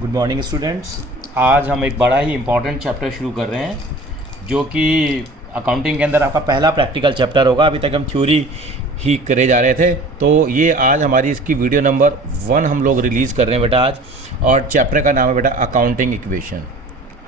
Good morning students. आज हम एक बड़ा ही इम्पॉर्टेंट चैप्टर शुरू कर रहे हैं जो कि अकाउंटिंग के अंदर आपका पहला प्रैक्टिकल चैप्टर होगा। अभी तक हम थ्योरी ही करे जा रहे थे, तो ये आज हमारी इसकी वीडियो नंबर 1 हम लोग रिलीज़ कर रहे हैं बेटा आज। और चैप्टर का नाम है बेटा अकाउंटिंग इक्वेशन।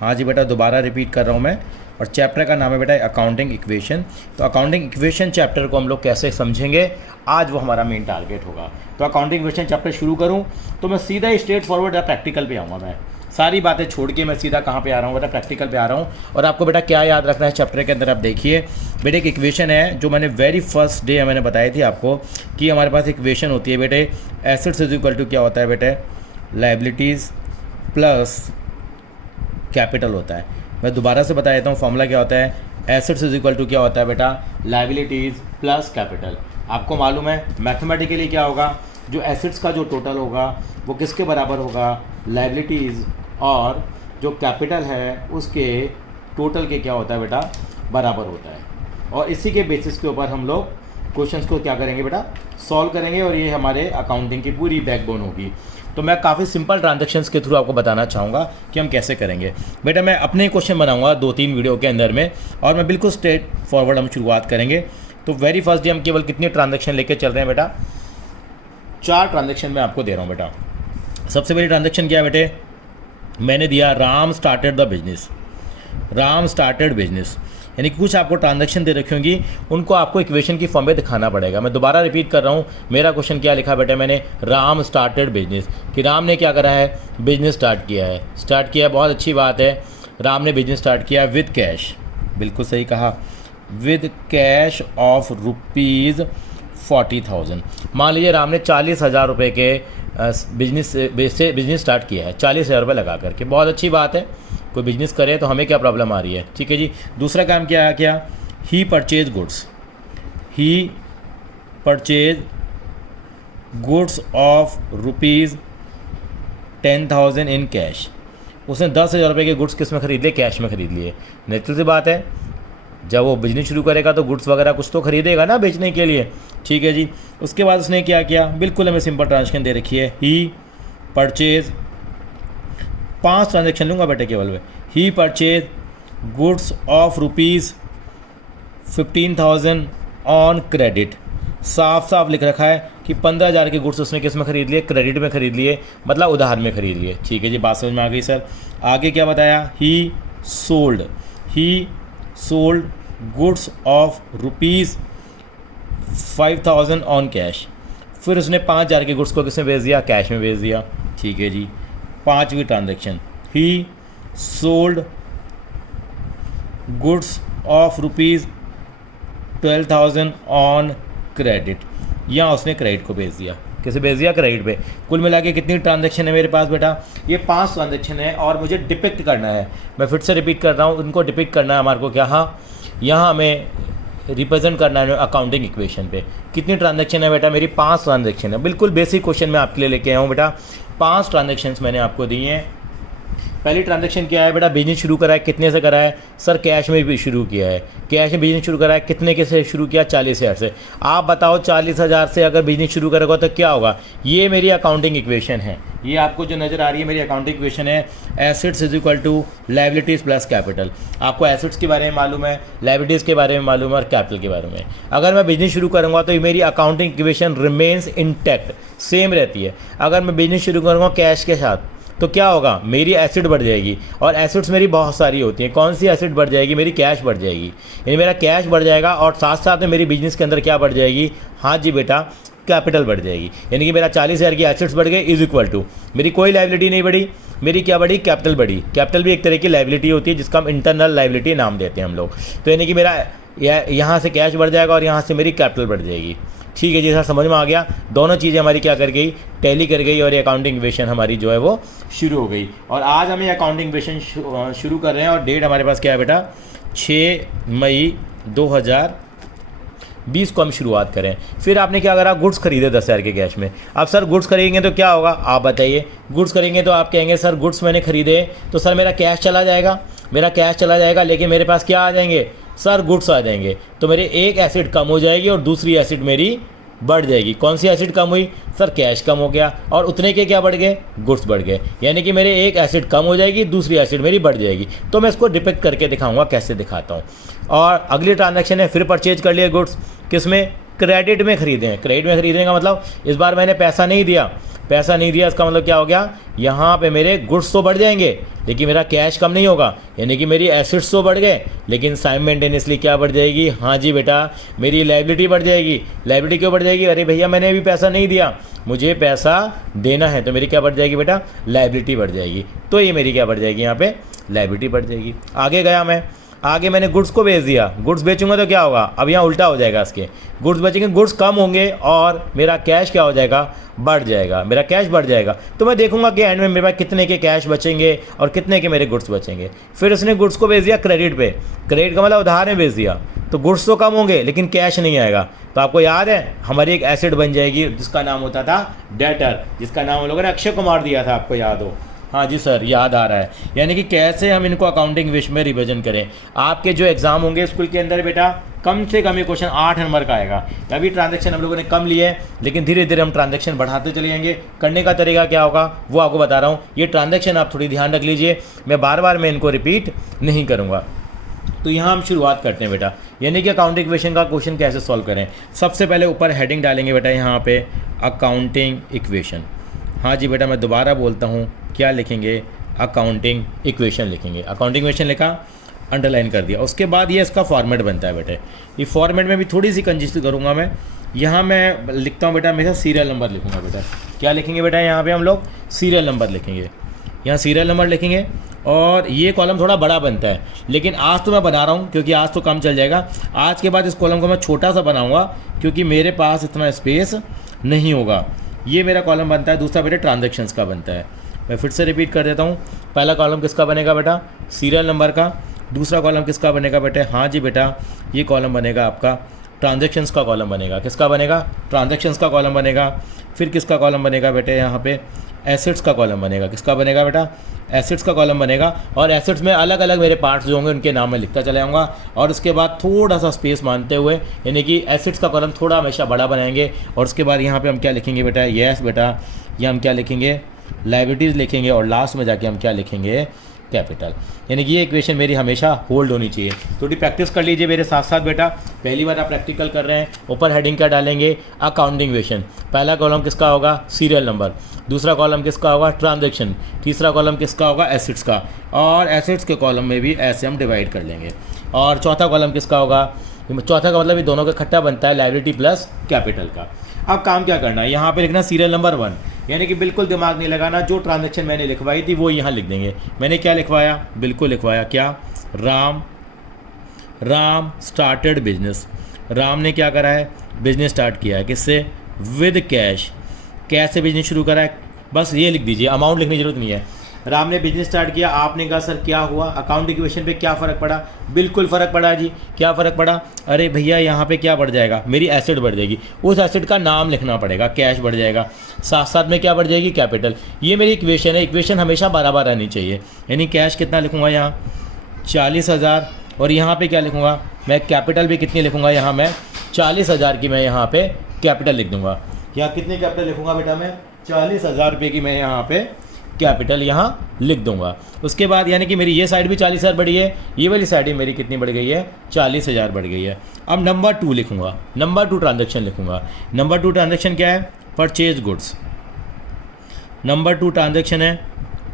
हाँ जी बेटा, दोबारा रिपीट कर रहा हूँ मैं। और चैप्टर का नाम है बेटा अकाउंटिंग इक्वेशन। तो अकाउंटिंग इक्वेशन चैप्टर को हम लोग कैसे समझेंगे, आज वो हमारा मेन टारगेट होगा। तो अकाउंटिंग इक्वेशन चैप्टर शुरू करूँ तो मैं सीधा ही स्ट्रेट फॉरवर्ड प्रैक्टिकल पे आऊँगा। मैं सारी बातें छोड़ के मैं सीधा कहाँ पे आ रहा हूँ बेटा, प्रैक्टिकल पे आ रहा हूँ। और आपको बेटा क्या याद रखना है चैप्टर के अंदर, आप देखिए बेटे एक इक्वेशन है जो मैंने वेरी फर्स्ट डे मैंने बताई थी आपको कि हमारे पास इक्वेशन होती है बेटे, एसेट्स इज इक्वल टू क्या होता है बेटे, लायबिलिटीज़ प्लस कैपिटल होता है। मैं दोबारा से बता देता हूँ फॉर्मूला क्या होता है। एसेट्स इज इक्वल टू क्या होता है बेटा, लायबिलिटीज़ प्लस कैपिटल। आपको मालूम है मैथमेटिकली क्या होगा, जो एसेट्स का जो टोटल होगा वो किसके बराबर होगा, लायबिलिटीज़ और जो कैपिटल है उसके टोटल के क्या होता है बेटा, बराबर होता है। और इसी के बेसिस के ऊपर हम लोग क्वेश्चंस को क्या करेंगे बेटा, सॉल्व करेंगे। और ये हमारे अकाउंटिंग की पूरी बैकबोन होगी। तो मैं काफ़ी सिंपल ट्रांजैक्शंस के थ्रू आपको बताना चाहूँगा कि हम कैसे करेंगे बेटा। मैं अपने क्वेश्चन बनाऊँगा 2-3 वीडियो के अंदर में, और मैं बिल्कुल स्ट्रेट फॉरवर्ड हम शुरुआत करेंगे। तो वेरी फर्स्ट डे हम केवल कितनी ट्रांजैक्शन लेके चल रहे हैं बेटा, 4 ट्रांजैक्शन मैं आपको दे रहा हूँ बेटा। सबसे पहली ट्रांजैक्शन क्या है बेटे, मैंने दिया Ram started the business. Ram started business यानी कि कुछ आपको ट्रांजैक्शन दे रखी होंगी, उनको आपको इक्वेशन की फॉर्म में दिखाना पड़ेगा। मैं दोबारा रिपीट कर रहा हूँ, मेरा क्वेश्चन क्या लिखा बेटा मैंने, राम स्टार्टेड बिजनेस, कि राम ने क्या करा है, बिजनेस स्टार्ट किया है। स्टार्ट किया है, बहुत अच्छी बात है। राम ने बिजनेस स्टार्ट किया विद कैश, बिल्कुल सही कहा, विद कैश ऑफ ₹40,000। मान लीजिए राम ने 40,000 रुपये के बिजनेस स्टार्ट किया है, 40,000 रुपये लगा करके। बहुत अच्छी बात है, कोई बिजनेस करे तो हमें क्या प्रॉब्लम आ रही है, ठीक है जी। दूसरा काम क्या है, क्या, he purchase goods, he purchase goods of ₹10,000 in cash. उसने 10,000 रुपये के गुड्स किस में खरीद लिए, कैश में खरीद लिए। नेचुरल सी बात है, जब वो बिजनेस शुरू करेगा तो गुड्स वगैरह कुछ तो खरीदेगा ना बेचने के लिए, ठीक है जी। उसके बाद उसने क्या किया, बिल्कुल हमें सिंपल ट्रांजैक्शन दे रखी है, ही परचेज, 5 ट्रांजैक्शन लूँगा बेटे केवल में, he purchase goods of ₹15,000 on credit. साफ साफ लिख रखा है कि 15,000 के गुड्स उसने किस में खरीद लिए, क्रेडिट में खरीद लिए, मतलब उधार में खरीद लिए, ठीक है जी। बात समझ में आ गई सर। आगे क्या बताया, ही sold goods of ₹5,000 on cash. फिर उसने 5,000 के गुड्स को किसमें बेच दिया, कैश में बेच दिया, ठीक है जी। 5वीं transaction, he sold goods of ₹12,000 on credit. यहाँ उसने क्रेडिट को बेच दिया, किसे बेच दिया, क्रेडिट पे। कुल मिला के कितनी ट्रांजैक्शन है मेरे पास बेटा, ये 5 ट्रांजैक्शन है। और मुझे डिपिक्ट करना है, मैं फिर से रिपीट कर रहा हूँ, इनको डिपिक्ट करना है हमारे को क्या, हाँ यहाँ हमें रिप्रेजेंट करना है अकाउंटिंग इक्वेशन पे। कितनी ट्रांजैक्शन है बेटा, मेरी 5 ट्रांजैक्शन है। बिल्कुल बेसिक क्वेश्चन मैं आपके लिए लेके आया हूँ बेटा। 5 ट्रांजैक्शंस मैंने आपको दी हैं। पहली ट्रांजैक्शन क्या है बेटा, बिजनेस शुरू करा है, कितने से करा है, सर कैश में भी शुरू किया है। कैश में बिजनेस शुरू करा है, कितने के से शुरू किया, 40,000 से। आप बताओ 40,000 से अगर बिजनेस शुरू करेगा तो क्या होगा। ये मेरी अकाउंटिंग इक्वेशन है, ये आपको जो नज़र आ रही है मेरी अकाउंटिंग इक्वेशन है। Assets is equal to liabilities plus capital. आपको एसेट्स के बारे में मालूम है, लायबिलिटीज़ के बारे में मालूम है और कैपिटल के बारे में। अगर मैं बिजनेस शुरू करूँगा तो मेरी accounting equation remains intact, same रहती है। अगर मैं बिजनेस शुरू करूँगा कैश के साथ तो क्या होगा, मेरी एसेट बढ़ जाएगी। और एसेट्स मेरी बहुत सारी होती हैं, कौन सी एसेट बढ़ जाएगी, मेरी कैश बढ़ जाएगी। यानी मेरा कैश बढ़ जाएगा और साथ साथ में मेरी बिजनेस के अंदर क्या बढ़ जाएगी, हाँ जी बेटा, कैपिटल बढ़ जाएगी। यानी कि मेरा 40,000 की एसेट्स बढ़ गए इज इक्वल टू मेरी कोई लायबिलिटी नहीं बढ़ी, मेरी क्या बढ़ी, कैपिटल बढ़ी। कैपिटल भी एक तरह की लायबिलिटी होती है जिसका हम इंटरनल लायबिलिटी नाम देते हैं हम लोग। तो यानी कि मेरा यहाँ से कैश बढ़ जाएगा और यहाँ से मेरी कैपिटल बढ़ जाएगी, ठीक है जी सर, समझ में आ गया। दोनों चीज़ें हमारी क्या कर गई, टैली कर गई, और ये अकाउंटिंग इक्वेशन हमारी जो है वो शुरू हो गई। और आज हम ये अकाउंटिंग इक्वेशन शुरू कर रहे हैं। और डेट हमारे पास क्या है बेटा, 6 मई 2020 को हम शुरुआत करें। फिर आपने क्या करा, गुड्स खरीदे 10,000 के कैश में। अब सर गुड्स खरीदेंगे तो क्या होगा, आप बताइए। गुड्स खरीदेंगे तो आप कहेंगे सर गुड्स मैंने खरीदे तो सर मेरा कैश चला जाएगा, मेरा कैश चला जाएगा, लेकिन मेरे पास क्या आ जाएंगे, सर गुड्स आ जाएंगे। तो मेरे एक एसेट कम हो जाएगी और दूसरी एसेट मेरी बढ़ जाएगी। कौन सी एसिड कम हुई सर? कैश कम हो गया, और उतने के क्या बढ़ गए? गुड्स बढ़ गए। यानी कि मेरे एक एसिड कम हो जाएगी, दूसरी एसिड मेरी बढ़ जाएगी। तो मैं इसको डिपिक्ट करके दिखाऊंगा, कैसे दिखाता हूँ। और अगली ट्रांजैक्शन है, फिर परचेज कर लिए गुड्स, किस में? क्रेडिट में खरीदे हैं। क्रेडिट में खरीदने का मतलब इस बार मैंने पैसा नहीं दिया। पैसा नहीं दिया इसका मतलब क्या हो गया? यहाँ पे मेरे गुड्स तो बढ़ जाएंगे लेकिन मेरा कैश कम नहीं होगा। यानी कि मेरी एसिड्स तो बढ़ गए लेकिन साइमल्टेनियसली क्या बढ़ जाएगी? हाँ जी बेटा, मेरी लायबिलिटी बढ़ जाएगी। लायबिलिटी क्यों बढ़ जाएगी? अरे भैया मैंने अभी पैसा नहीं दिया, मुझे पैसा देना है, तो मेरी क्या बढ़ जाएगी बेटा? लायबिलिटी बढ़ जाएगी। तो ये मेरी क्या बढ़ जाएगी? यहाँ पे लायबिलिटी बढ़ जाएगी। आगे गया मैं, आगे मैंने गुड्स को बेच दिया। गुड्स बेचूंगा तो क्या होगा? अब यहाँ उल्टा हो जाएगा इसके, गुड्स बचेंगे, गुड्स कम होंगे और मेरा कैश क्या हो जाएगा? बढ़ जाएगा। मेरा कैश बढ़ जाएगा। तो मैं देखूंगा कि एंड में मेरे पास कितने के कैश बचेंगे और कितने के मेरे गुड्स बचेंगे। फिर उसने गुड्स को बेच दिया क्रेडिट पे। क्रेडिट का मतलब उधार में बेच दिया, तो गुड्स तो कम होंगे लेकिन कैश नहीं आएगा। तो आपको याद है हमारी एक एसिड बन जाएगी जिसका नाम होता था डेटर, जिसका नाम हम लोगों ने अक्षय कुमार दिया था, आपको याद हो? हाँ जी सर, याद आ रहा है। यानी कि कैसे हम इनको अकाउंटिंग विषय में रिवीजन करें। आपके जो एग्जाम होंगे स्कूल के अंदर बेटा, कम से कम ये क्वेश्चन 8 नंबर का आएगा। अभी ट्रांजैक्शन हम लोगों ने कम लिए हैं लेकिन धीरे धीरे हम ट्रांजैक्शन बढ़ाते चले जाएंगे। करने का तरीका क्या होगा वो आपको बता रहा हूँ। ये ट्रांजैक्शन आप थोड़ी ध्यान रख लीजिए, मैं बार बार मैं इनको रिपीट नहीं करूँगा। तो यहाँ हम शुरुआत करते हैं बेटा, यानी कि अकाउंटिंग इक्वेशन का क्वेश्चन कैसे सॉल्व करें। सबसे पहले ऊपर हेडिंग डालेंगे बेटा, यहाँ पे अकाउंटिंग इक्वेशन। हाँ जी बेटा, मैं दोबारा बोलता हूँ, क्या लिखेंगे? अकाउंटिंग इक्वेशन लिखेंगे। अकाउंटिंग इक्वेशन लिखा, अंडरलाइन कर दिया। उसके बाद ये इसका फॉर्मेट बनता है बेटे। ये फॉर्मेट में भी थोड़ी सी कंजूसी करूँगा मैं। यहाँ मैं लिखता हूँ बेटा, हमेशा सीरियल नंबर लिखूँगा बेटा। क्या लिखेंगे बेटा? यहाँ पे हम लोग सीरियल नंबर लिखेंगे। यहाँ सीरियल नंबर लिखेंगे और ये कॉलम थोड़ा बड़ा बनता है, लेकिन आज तो मैं बना रहा हूँ क्योंकि आज तो कम चल जाएगा। आज के बाद इस कॉलम को मैं छोटा सा बनाऊँगा क्योंकि मेरे पास इतना स्पेस नहीं होगा। ये मेरा कॉलम बनता है। दूसरा बेटा ट्रांजैक्शंस का बनता है। मैं फिर से रिपीट कर देता हूँ। पहला कॉलम किसका बनेगा बेटा? सीरियल नंबर का। दूसरा कॉलम किसका बनेगा बेटे? हाँ जी बेटा, ये कॉलम बनेगा आपका ट्रांजैक्शंस का कॉलम बनेगा। किसका बनेगा? ट्रांजैक्शंस का कॉलम बनेगा। फिर किसका कॉलम बनेगा बेटे? यहाँ पे एसेट्स का कॉलम बनेगा। किसका बनेगा बेटा? एसेट्स का कॉलम बनेगा। और एसेट्स में अलग अलग मेरे पार्ट्स जो होंगे उनके नाम में लिखता चला जाऊँगा। और उसके बाद थोड़ा सा स्पेस मानते हुए, यानी कि एसेट्स का कॉलम थोड़ा हमेशा बड़ा बनाएंगे। और उसके बाद यहाँ पे हम क्या लिखेंगे बेटा? यस बेटा, ये हम क्या लिखेंगे? लायबिलिटीज़ लिखेंगे। और लास्ट में जाके हम क्या लिखेंगे? कैपिटल। यानी कि ये इक्वेशन मेरी हमेशा होल्ड होनी चाहिए। थोड़ी प्रैक्टिस कर लीजिए मेरे साथ साथ बेटा। पहली बार आप प्रैक्टिकल कर रहे हैं। ऊपर हेडिंग क्या डालेंगे? Accounting equation. पहला कॉलम किसका होगा? Serial number. दूसरा कॉलम किसका होगा? ट्रांजैक्शन। तीसरा कॉलम किसका होगा? एसेट्स का। और एसेट्स के कॉलम में भी ऐसे हम डिवाइड कर लेंगे। और चौथा कॉलम किसका होगा? चौथा का मतलब ये दोनों का इकट्ठा बनता है लायबिलिटी प्लस कैपिटल का। अब काम क्या करना है? यहाँ पे लिखना सीरियल नंबर 1, यानी कि बिल्कुल दिमाग नहीं लगाना। जो ट्रांजैक्शन मैंने लिखवाई थी वो यहाँ लिख देंगे। मैंने क्या लिखवाया? बिल्कुल लिखवाया क्या? Ram started business. राम ने क्या करा है? बिजनेस स्टार्ट किया है। किससे? With cash. कैश से बिजनेस शुरू करा है। बस ये लिख दीजिए, अमाउंट लिखने की जरूरत नहीं है। राम ने बिजनेस स्टार्ट किया। आपने कहा सर क्या हुआ? अकाउंट इक्वेशन पे क्या फ़र्क पड़ा? बिल्कुल फ़र्क पड़ा जी। क्या फ़र्क पड़ा? अरे भैया यहाँ पे क्या बढ़ जाएगा? मेरी एसेट बढ़ जाएगी। उस एसेट का नाम लिखना पड़ेगा, कैश बढ़ जाएगा। साथ साथ में क्या बढ़ जाएगी? कैपिटल। ये मेरी इक्वेशन है। इक्वेशन हमेशा बराबर रहनी चाहिए। यानी कैश कितना लिखूँगा? यहाँ 40,000। और यहाँ पर क्या लिखूँगा मैं? कैपिटल भी कितनी लिखूँगा? यहाँ मैं 40,000 की मैं यहाँ पर कैपिटल लिख दूँगा। यहाँ कितनी कैपिटल लिखूँगा बेटा? मैं 40,000 रुपये की मैं यहाँ पे कैपिटल यहाँ लिख दूंगा। उसके बाद यानी कि मेरी ये साइड भी 40,000 बढ़ी है, ये वाली साइड भी मेरी कितनी बढ़ गई है? 40,000 बढ़ गई है। अब नंबर 2 लिखूंगा। नंबर 2 ट्रांजैक्शन लिखूंगा। नंबर 2 ट्रांजैक्शन क्या है? Purchase goods. नंबर 2 ट्रांजैक्शन है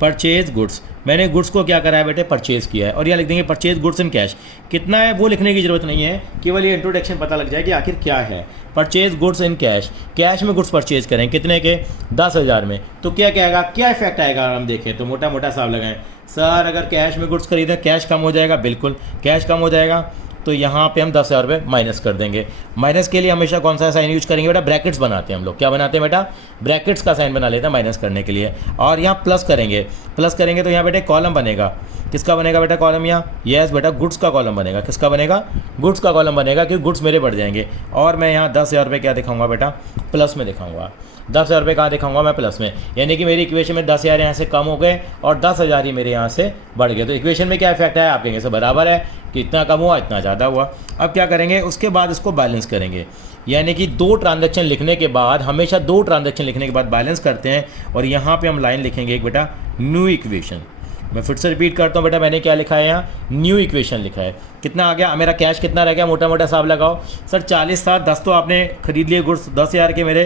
परचेज गुड्स। मैंने गुड्स को क्या करा है बेटे? परचेज किया है। और यह लिख देंगे परचेज गुड्स इन कैश। कितना है वो लिखने की ज़रूरत नहीं है, केवल ये इंट्रोडक्शन पता लग जाए कि आखिर क्या है। Purchase goods in cash. Cash में गुड्स परचेज करें। कितने के? 10,000 में। तो क्या आएगा? क्या इफेक्ट आएगा? अगर हम देखें तो मोटा मोटा हिसाब लगाएं। सर अगर कैश में गुड्स खरीदें कैश कम हो जाएगा। बिल्कुल कैश कम हो जाएगा। तो यहाँ पे हम 10,000 रुपये माइनस कर देंगे। माइनस के लिए हमेशा कौन सा साइन यूज करेंगे बेटा? ब्रैकेट्स बनाते हैं हम लोग। क्या बनाते हैं बेटा? ब्रैकेट्स का साइन बना लेते हैं माइनस करने के लिए। और यहाँ प्लस करेंगे। प्लस करेंगे तो यहाँ बेटे कॉलम बनेगा। किसका बनेगा बेटा कॉलम? यहाँ यस बेटा गुड्स का कॉलम बनेगा। किसका बनेगा? गुड्स का कॉलम बनेगा क्योंकि गुड्स मेरे बढ़ जाएंगे। और मैं यहाँ 10,000 रुपये क्या दिखाऊंगा बेटा? प्लस में दिखाऊंगा। 10,000 रुपये कहाँ दिखाऊंगा मैं? प्लस में। यानी कि मेरी इक्वेशन में 10,000 यहाँ से कम हो गए और 10,000 ही मेरे यहाँ से बढ़ गए। तो इक्वेशन में क्या इफेक्ट है? आप कहेंगे से बराबर है कि इतना कम हुआ इतना ज़्यादा हुआ। अब क्या करेंगे? उसके बाद इसको बैलेंस करेंगे। यानी कि 2 ट्रांजैक्शन लिखने के बाद, हमेशा 2 ट्रांजैक्शन लिखने के बाद बैलेंस करते हैं। और यहाँ पे हम लाइन लिखेंगे एक बेटा न्यू इक्वेशन। मैं फिर से रिपीट करता हूँ बेटा, मैंने क्या लिखा है यहाँ, न्यू इक्वेशन लिखा है। कितना आ गया मेरा कैश, कितना रह गया, मोटा मोटा हिसाब लगाओ सर 40 था, 10 तो आपने खरीद लिए गुड्स, 10,000 के मेरे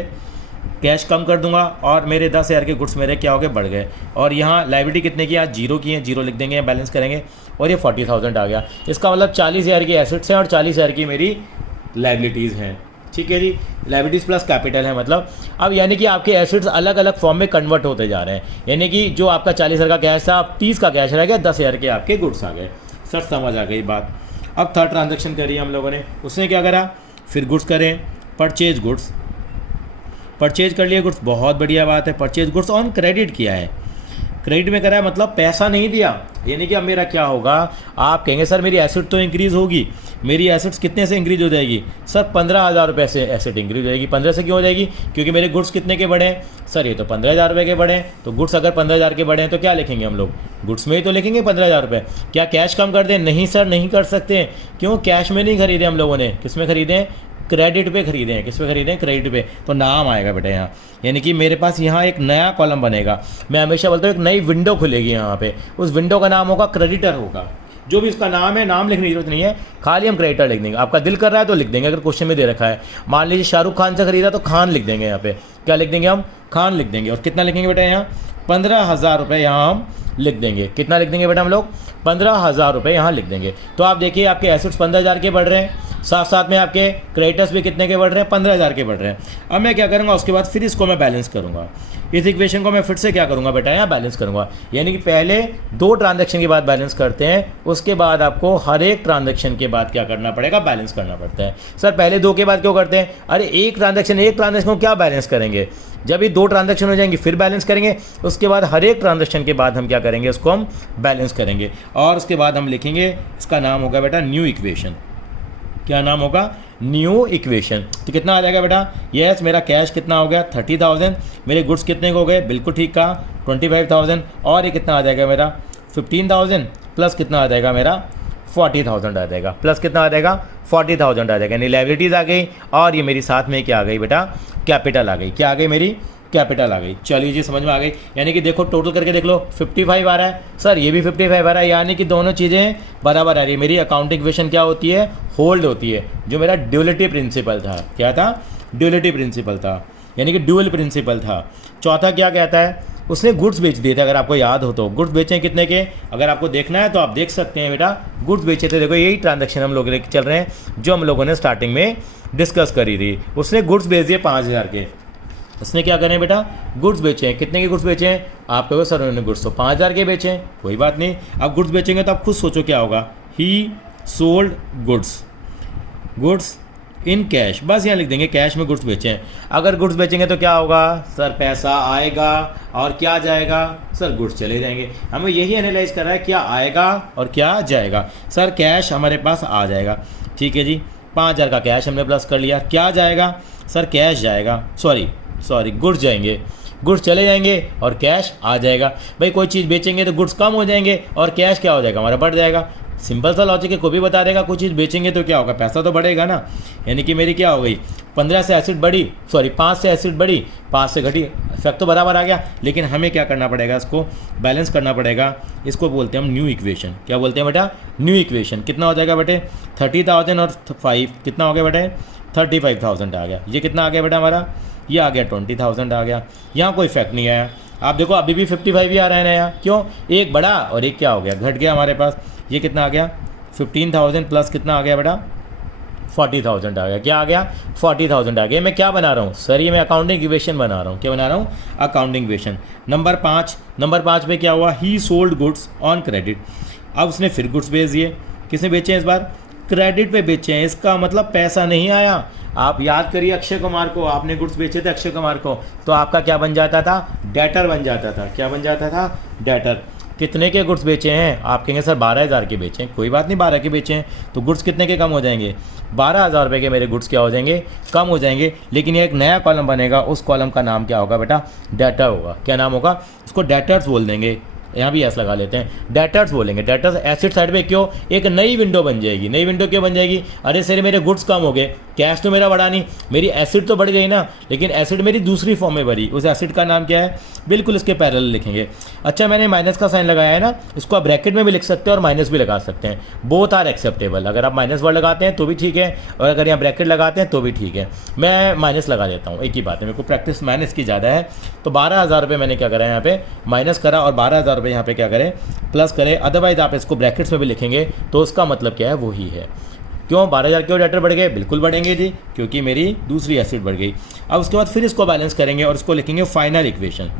कैश कम कर दूंगा और मेरे 10,000 के गुड्स मेरे क्या हो गए, बढ़ गए। और यहाँ लाइबिलिटी कितने की, आज 0 की है, 0 लिख देंगे, बैलेंस करेंगे और ये 40,000 आ गया। इसका मतलब 40,000 की एसेट्स हैं और 40,000 की मेरी लाइबिलिटीज़ हैं। ठीक है जी, लाइबिलिटीज़ प्लस कैपिटल है मतलब। अब यानी कि आपके एसेट्स अलग अलग फॉर्म में कन्वर्ट होते जा रहे हैं। यानी कि जो आपका 40,000 का कैश था, अब 30 का कैश रह गया, 10,000 के आपके गुड्स आ गए। सर समझ आ गई बात। अब थर्ड ट्रांजेक्शन करी हम लोगों ने, उसने क्या करा, फिर गुड्स करें, परचेज गुड्स, परचेज कर लिए गुड्स, बहुत बढ़िया बात है। परचेज गुड्स ऑन क्रेडिट किया है, क्रेडिट में करा है मतलब पैसा नहीं दिया। यानी कि अब मेरा क्या होगा, आप कहेंगे सर मेरी एसेट तो इंक्रीज़ होगी, मेरी एसेट्स कितने से इंक्रीज हो जाएगी, सर 15,000 रुपये से एसेट इंक्रीज हो जाएगी। 15 से क्यों हो जाएगी, क्योंकि मेरे गुड्स कितने के बढ़े हैं, सर ये तो 15,000 रुपये के बढ़े हैं। तो गुड्स अगर 15,000 के बढ़े हैं तो क्या लिखेंगे हम लोग, गुड्स में ही तो लिखेंगे 15,000 रुपये। क्या कैश कम कर दें, नहीं सर नहीं कर सकते। क्यों, कैश में नहीं खरीदे हम लोगों ने, किस में खरीदे हैं, क्रेडिट पे खरीदे हैं। किस पे खरीदे हैं, क्रेडिट पे। तो नाम आएगा बेटा यहाँ, यानी कि मेरे पास यहाँ एक नया कॉलम बनेगा। मैं हमेशा बोलता हूँ एक नई विंडो खुलेगी यहाँ पे, उस विंडो का नाम होगा क्रेडिटर होगा। जो भी उसका नाम है, नाम लिखने की जरूरत नहीं है, खाली हम क्रेडिटर लिख देंगे। आपका दिल कर रहा है तो लिख देंगे, अगर क्वेश्चन में दे रखा है। मान लीजिए शाहरुख खान से खरीदा तो खान लिख देंगे यहाँ पे, क्या लिख देंगे हम, खान लिख देंगे। और कितना लिखेंगे बेटा यहाँ, 15,000 रुपये यहाँ हम लिख देंगे। कितना लिख देंगे बेटा हम लोग, 15,000 रुपये यहाँ लिख देंगे। तो आप देखिए आपके एसेट्स 15,000 के बढ़ रहे हैं, साथ साथ में आपके क्रेडिटर्स भी कितने के बढ़ रहे हैं, 15,000 के बढ़ रहे हैं। अब मैं क्या करूँगा, उसके बाद फिर इसको मैं बैलेंस करूँगा। इस इक्वेशन को मैं फिर से क्या करूँगा बेटा, यहाँ बैलेंस करूँगा। यानी कि पहले 2 ट्रांजैक्शन के बाद बैलेंस करते हैं, उसके बाद आपको हर एक ट्रांजैक्शन के बाद क्या करना पड़ेगा, बैलेंस करना पड़ता है। सर पहले 2 के बाद क्यों करते हैं, अरे एक ट्रांजैक्शन को क्या बैलेंस करेंगे, जब ये 2 ट्रांजैक्शन हो जाएंगे फिर बैलेंस करेंगे। उसके बाद हर एक ट्रांजैक्शन के बाद हम क्या करेंगे, उसको हम बैलेंस करेंगे। और उसके बाद हम लिखेंगे, इसका नाम होगा बेटा न्यू इक्वेशन। क्या नाम होगा, न्यू इक्वेशन। तो कितना आ जाएगा बेटा, यस मेरा कैश कितना हो गया 30,000, मेरे गुड्स कितने हो गए, बिल्कुल ठीक कहा 25,000, और ये कितना आ जाएगा मेरा 15,000 प्लस कितना आ जाएगा मेरा 40,000 आ जाएगा, प्लस कितना आ जाएगा 40,000 आ जाएगा। यानी लायबिलिटीज़ आ गई और ये मेरी साथ में क्या आ गई बेटा, कैपिटल आ गई। क्या आ गई, मेरी कैपिटल आ गई। चलिए जी समझ में आ गई। यानी कि देखो टोटल करके देख लो 55 आ रहा है, सर ये भी 55 आ रहा है, यानी कि दोनों चीज़ें बराबर आ रही है। मेरी अकाउंटिंग इक्वेशन क्या होती है, होल्ड होती है। जो मेरा ड्यूअलिटी प्रिंसिपल था, क्या था, ड्यूअलिटी प्रिंसिपल था, यानी कि ड्यूअल प्रिंसिपल था। चौथा क्या कहता है, उसने गुड्स बेच दिए थे, अगर आपको याद हो तो। गुड्स बेचे कितने के, अगर आपको देखना है तो आप देख सकते हैं बेटा, गुड्स बेचे थे। देखो यही ट्रांजैक्शन हम लोग चल रहे हैं जो हम लोगों ने स्टार्टिंग में डिस्कस करी थी। उसने गुड्स बेच दिए 5,000 के। उसने क्या करें बेटा, गुड्स बेचे हैं। कितने के गुड्स बेचे हैं, आप कहोगे सर उन्होंने गुड्स तो 5,000 के बेचे हैं, कोई बात नहीं। अब गुड्स बेचेंगे तो आप खुद सोचो क्या होगा, ही sold goods, goods in cash, बस यहाँ लिख देंगे कैश में गुड्स बेचे हैं। अगर गुड्स बेचेंगे तो क्या होगा, सर पैसा आएगा और क्या जाएगा, सर गुड्स चले जाएंगे। हमें यही एनालाइज कर रहा है, क्या आएगा और क्या जाएगा। सर कैश हमारे पास आ जाएगा, ठीक है जी, 5,000 का कैश हमने प्लस कर लिया। क्या जाएगा, सर कैश जाएगा, सॉरी गुड्स जाएंगे, गुड्स चले जाएंगे और कैश आ जाएगा। भाई कोई चीज़ बेचेंगे तो गुड्स कम हो जाएंगे और कैश क्या हो जाएगा, हमारा बढ़ जाएगा। सिंपल सा लॉजिक है, कोई भी बता देगा। कोई चीज़ बेचेंगे तो क्या होगा, पैसा तो बढ़ेगा ना। यानी कि मेरी क्या हो गई, 15 से एसिड बढ़ी, 5 से एसिड बढ़ी, 5 से घटी, इफेक्ट तो बराबर आ गया। लेकिन हमें क्या करना पड़ेगा, इसको बैलेंस करना पड़ेगा। इसको बोलते हैं हम न्यू इक्वेशन। क्या बोलते हैं बेटा, न्यू इक्वेशन। कितना हो जाएगा बेटे, 30,000 और 5 कितना हो गया बेटे, 35,000 आ गया। ये कितना आ गया बेटा हमारा, ये आ गया 20,000 आ गया। यहाँ कोई इफेक्ट नहीं आया। आप देखो अभी भी 55 ही आ रहा है ना यहाँ, क्यों, एक बड़ा और एक क्या हो गया, घट गया हमारे पास। ये कितना आ गया 15,000 प्लस कितना आ गया बेटा 40,000 आ गया। क्या आ गया 40,000 आ गया। मैं क्या बना रहा हूँ सर, ये मैं अकाउंटिंग इक्वेशन बना रहा हूँ। क्या बना रहा हूँ, अकाउंटिंग इक्वेशन। नंबर 5 पे क्या हुआ, ही सोल्ड गुड्स ऑन क्रेडिट। अब उसने फिर गुड्स बेच दिए। किसने बेचे हैं इस बार, क्रेडिट पे बेचे हैं। इसका मतलब पैसा नहीं आया। आप याद करिए अक्षय कुमार को, आपने गुड्स बेचे थे अक्षय कुमार को, तो आपका क्या बन जाता था, डेटर बन जाता था। क्या बन जाता था, डेटर। कितने के गुड्स बेचे हैं, आप कहेंगे सर 12,000 के बेचे हैं। कोई बात नहीं, 12 के बेचे हैं तो गुड्स कितने के कम हो जाएंगे, 12,000 रुपये के मेरे गुड्स क्या हो जाएंगे, कम हो जाएंगे। लेकिन ये एक नया कॉलम बनेगा, उस कॉलम का नाम क्या होगा बेटा, डेटर होगा। क्या नाम होगा, उसको डेटर्स बोल देंगे। यहाँ भी एस लगा लेते हैं, डेटर्स बोलेंगे। डेटर्स एसिड साइड पे क्यों, एक नई विंडो बन जाएगी। नई विंडो क्यों बन जाएगी, अरे सर मेरे गुड्स कम हो गए, कैश तो मेरा बढ़ा नहीं, मेरी एसिड तो बढ़ गई ना, लेकिन एसिड मेरी दूसरी फॉर्म में बढ़ी। उस एसिड का नाम क्या है, बिल्कुल इसके पैरेलल लिखेंगे। अच्छा, मैंने माइनस का साइन लगाया है ना, इसको आप ब्रैकेट में भी लिख सकते हैं और माइनस भी लगा सकते हैं, बोथ आर एक्सेप्टेबल। अगर आप माइनस वर्ड लगाते हैं तो भी ठीक है, और अगर यहाँ ब्रैकेट लगाते हैं तो भी ठीक है। मैं माइनस लगा देता हूँ, एक ही बात है, मेरे को प्रैक्टिस माइनस की ज़्यादा है। तो 12,000 रुपये मैंने क्या करा यहाँ पे माइनस करा, और 12,000 रुपये यहाँ पे क्या करें, प्लस करें। अदरवाइज आप इसको ब्रैकेट्स में भी लिखेंगे तो उसका मतलब क्या है, वही है। क्यों 12,000 क्यों डेटर बढ़ गए, बिल्कुल बढ़ेंगे जी, क्योंकि मेरी दूसरी एसिड बढ़ गई। अब उसके बाद फिर इसको बैलेंस करेंगे और इसको लिखेंगे फाइनल इक्वेशन।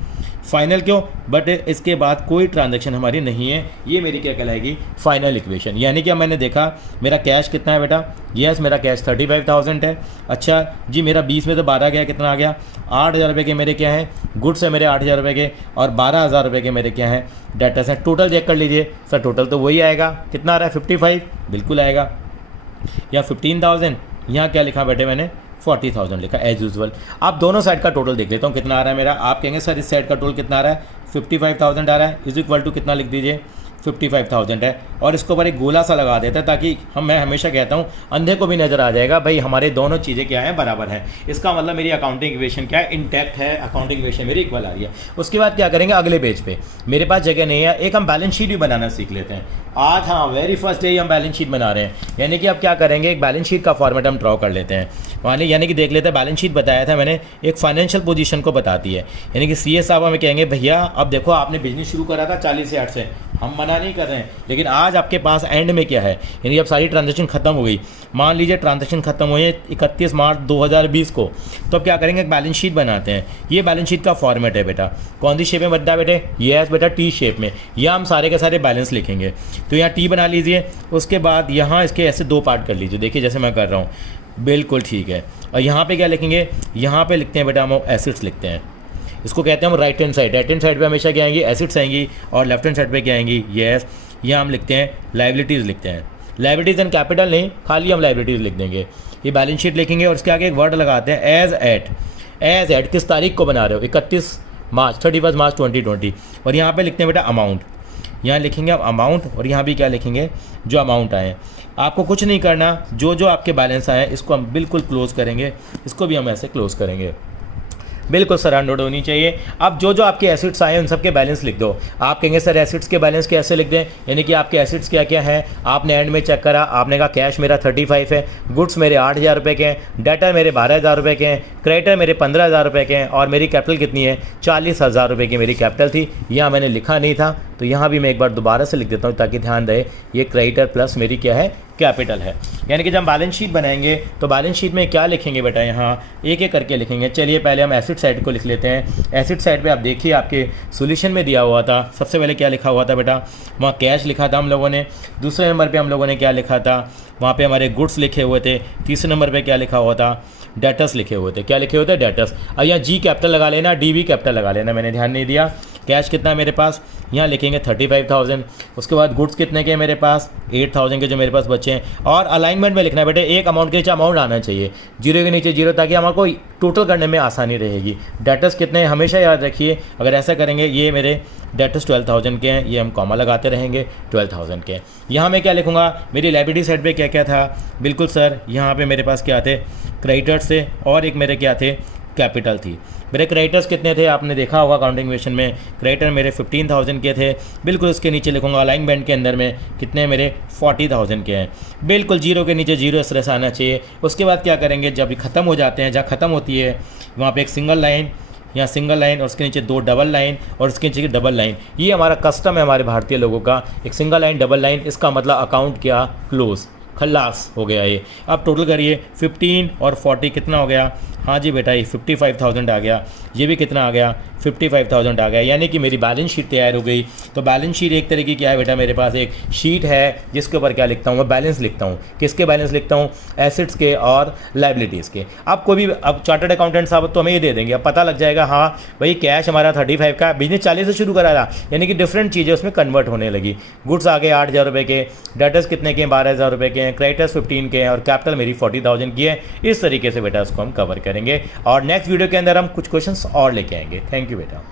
फाइनल क्यों, बट इसके बाद कोई ट्रांजैक्शन हमारी नहीं है, ये मेरी क्या कहलाएगी, फाइनल इक्वेशन। यानी कि मैंने देखा मेरा कैश कितना है बेटा, यस मेरा कैश 35,000 है। अच्छा जी, मेरा 20 में तो 12 गया, कितना आ गया, 8,000 रुपये के मेरे क्या हैं, गुड्स है मेरे 8,000 रुपये के, और 12,000 रुपये के मेरे क्या हैं, डेटर्स हैं। टोटल चेक कर लीजिए सर, टोटल तो वही आएगा, कितना आ रहा है 55, बिल्कुल आएगा। या 15,000, यहाँ क्या लिखा बेटे मैंने, 40,000 लिखा एज यूजुअल। आप दोनों साइड का टोटल देख लेता हूँ कितना आ रहा है मेरा। आप कहेंगे सर इस साइड का टोटल कितना आ रहा है, 55,000 आ रहा है, इज इक्वल टू कितना लिख दीजिए, 55,000 है। और इसको ऊपर एक गोला सा लगा देता है, ताकि मैं हमेशा कहता हूँ अंधे को भी नजर आ जाएगा भाई हमारे दोनों चीज़ें क्या है, बराबर है। इसका मतलब मेरी अकाउंटिंग इक्वेशन क्या है, इंटैक्ट है, अकाउंटिंग इक्वेशन मेरी इक्वल आ रही है। उसके बाद क्या करेंगे, अगले पेज पे मेरे पास जगह नहीं है, एक हम बैलेंस शीट भी बनाना सीख लेते हैं आज। हाँ, वेरी फर्स्ट डे हम बैलेंस शीट बना रहे हैं, यानी कि अब क्या करेंगे, एक बैलेंस शीट का फॉर्मेट हम ड्रॉ कर लेते हैं। यानी कि देख लेते हैं, बैलेंस शीट बताया था मैंने, एक फाइनेंशियल पोजीशन को बताती है। यानी कि सीए साहब हमें कहेंगे भैया अब देखो आपने बिजनेस शुरू करा था 40,000 से, हम मना नहीं कर रहे हैं, लेकिन आज आपके पास एंड में क्या है, यानी अब सारी ट्रांजैक्शन खत्म हो गई। मान लीजिए ट्रांजैक्शन खत्म हुई है 31 मार्च 2020 को, तो अब क्या करेंगे, एक बैलेंस शीट बनाते हैं। ये बैलेंस शीट का फॉर्मेट है बेटा, कौन सी शेप में बनता है बेटे, ये बेटा टी शेप में। यहाँ हम सारे के सारे बैलेंस लिखेंगे, तो यहाँ टी बना लीजिए। उसके बाद यहाँ इसके ऐसे दो पार्ट कर लीजिए, देखिए जैसे मैं कर रहा हूँ, बिल्कुल ठीक है। और यहाँ पे क्या लिखेंगे, यहाँ पे लिखते हैं बेटा हम एसिड्स लिखते हैं, इसको कहते हैं हम right hand side. Right hand side पे हमेशा क्या आएंगी, एसिड्स आएंगी, और लेफ्ट हैंड साइड पे क्या आएंगी, यस। यहाँ हम लिखते हैं लाइबिलिटीज़ लिखते हैं, लाइबिलिटीज़ एंड कैपिटल नहीं, खाली हम लाइबिलिटीज़ लिख देंगे। ये बैलेंस शीट लिखेंगे और उसके आगे एक वर्ड लगाते हैं एज एट। एज एट किस तारीख को बना रहे हो, 31 मार्च 31 मार्च 2020। और यहाँ पे लिखते हैं बेटा अमाउंट, यहाँ लिखेंगे आप अमाउंट, और यहाँ भी क्या लिखेंगे, जो अमाउंट आए। आपको कुछ नहीं करना, जो जो आपके बैलेंस आए इसको हम बिल्कुल क्लोज करेंगे, इसको भी हम ऐसे क्लोज करेंगे, बिल्कुल सराउंडेड होनी चाहिए। अब जो जो आपके एसिड्स आए उन सब के बैलेंस लिख दो। आप कहेंगे सर एसिड्स के बैलेंस कैसे लिख दें, यानी कि आपके एसिड्स क्या क्या हैं, आपने एंड में चेक करा, आपने कहा कैश मेरा 35 है, गुड्स मेरे 8,000 रुपये के हैं, डेटर मेरे 12,000 रुपये के हैं, क्रेडिटर मेरे 15,000 रुपये के हैं, और मेरी कैपिटल कितनी है, 40,000 रुपये की मेरी कैपिटल थी। यहाँ मैंने लिखा नहीं था, तो यहाँ भी मैं एक बार दोबारा से लिख देता हूँ ताकि ध्यान रहे, ये क्रेडिटर प्लस मेरी क्या है, कैपिटल है। यानी कि जब बैलेंस शीट बनाएंगे तो बैलेंस शीट में क्या लिखेंगे बेटा, यहाँ एक एक करके लिखेंगे। चलिए पहले हम एसिड साइड को लिख लेते हैं। एसिड साइड पे आप देखिए आपके सॉल्यूशन में दिया हुआ था, सबसे पहले क्या लिखा हुआ था बेटा, वहाँ कैश लिखा था हम लोगों ने। दूसरे नंबर पे हम लोगों ने क्या लिखा था, वहाँ पे हमारे गुड्स लिखे हुए थे। तीसरे नंबर पे क्या लिखा हुआ था, डेटर्स लिखे हुए थे। क्या लिखे हुए थे, डेटर्स। और यहाँ जी कैपिटल लगा लेना, डी भी कैपिटल लगा लेना, मैंने ध्यान नहीं दिया। कैश कितना है मेरे पास, यहाँ लिखेंगे 35,000। उसके बाद गुड्स कितने के मेरे पास, 8,000 के जो मेरे पास बचे हैं। और अलाइनमेंट में लिखना है बेटे, एक अमाउंट के नीचे अमाउंट आना चाहिए, जीरो के नीचे जीरो, ताकि हमारे को टोटल करने में आसानी रहेगी। डेटर्स कितने हैं हमेशा याद रखिए, अगर ऐसा करेंगे, ये मेरे डेटर्स 12,000 के हैं, ये हम कॉमा लगाते रहेंगे, 12,000 के। यहाँ मैं क्या लिखूँगा, मेरी लायबिलिटी साइड पे क्या क्या था, बिल्कुल सर यहाँ पे मेरे पास क्या थे, क्रेडिटर्स थे, और एक मेरे क्या थे, कैपिटल थी। मेरे क्रेडिटर्स कितने थे, आपने देखा होगा अकाउंटिंग इक्वेशन में, क्रेडिटर मेरे 15,000 के थे। बिल्कुल उसके नीचे लिखूंगा अलाइनमेंट के अंदर में कितने मेरे 40,000 के हैं, बिल्कुल जीरो के नीचे जीरो इस तरह से आना चाहिए। उसके बाद क्या करेंगे, जब ख़त्म हो जाते हैं, जहाँ ख़त्म होती है वहाँ पे एक सिंगल लाइन, यहाँ सिंगल लाइन, और उसके नीचे दो डबल लाइन, और उसके नीचे डबल लाइन। ये हमारा कस्टम है हमारे भारतीय लोगों का, एक सिंगल लाइन डबल लाइन, इसका मतलब अकाउंट क्या, क्लोज, खल्लास हो गया ये। अब टोटल करिए, 15 और 40 कितना हो गया, हाँ जी बेटा ये 55,000 आ गया, ये भी कितना आ गया, 55,000 आ गया। यानी कि मेरी बैलेंस शीट तैयार हो गई। तो बैलेंस शीट एक तरीके की क्या है बेटा, मेरे पास एक शीट है जिसके ऊपर क्या लिखता हूँ, मैं बैलेंस लिखता हूँ। किसके बैलेंस लिखता हूँ, एसेट्स के और लायबिलिटीज़ के। अब कोई भी, अब चार्टर्ड अकाउंटेंट साहब तो हमें ये दे देंगे, अब पता लग जाएगा हाँ भाई कैश हमारा 35 का, बिजनेस 40 से शुरू करा था, यानी कि डिफरेंट चीज़ें उसमें कन्वर्ट होने लगी। गुड्स आ गए 8,000 रुपये के, डेटर्स कितने के, 12,000 रुपये के हैं, क्रेडिटर्स 15 के हैं, और कैपिटल मेरी 40,000 की है। इस तरीके से बेटा उसको हम कवर करेंगे, और नेक्स्ट वीडियो के अंदर हम कुछ क्वेश्चंस और लेके आएंगे। थैंक यू बेटा।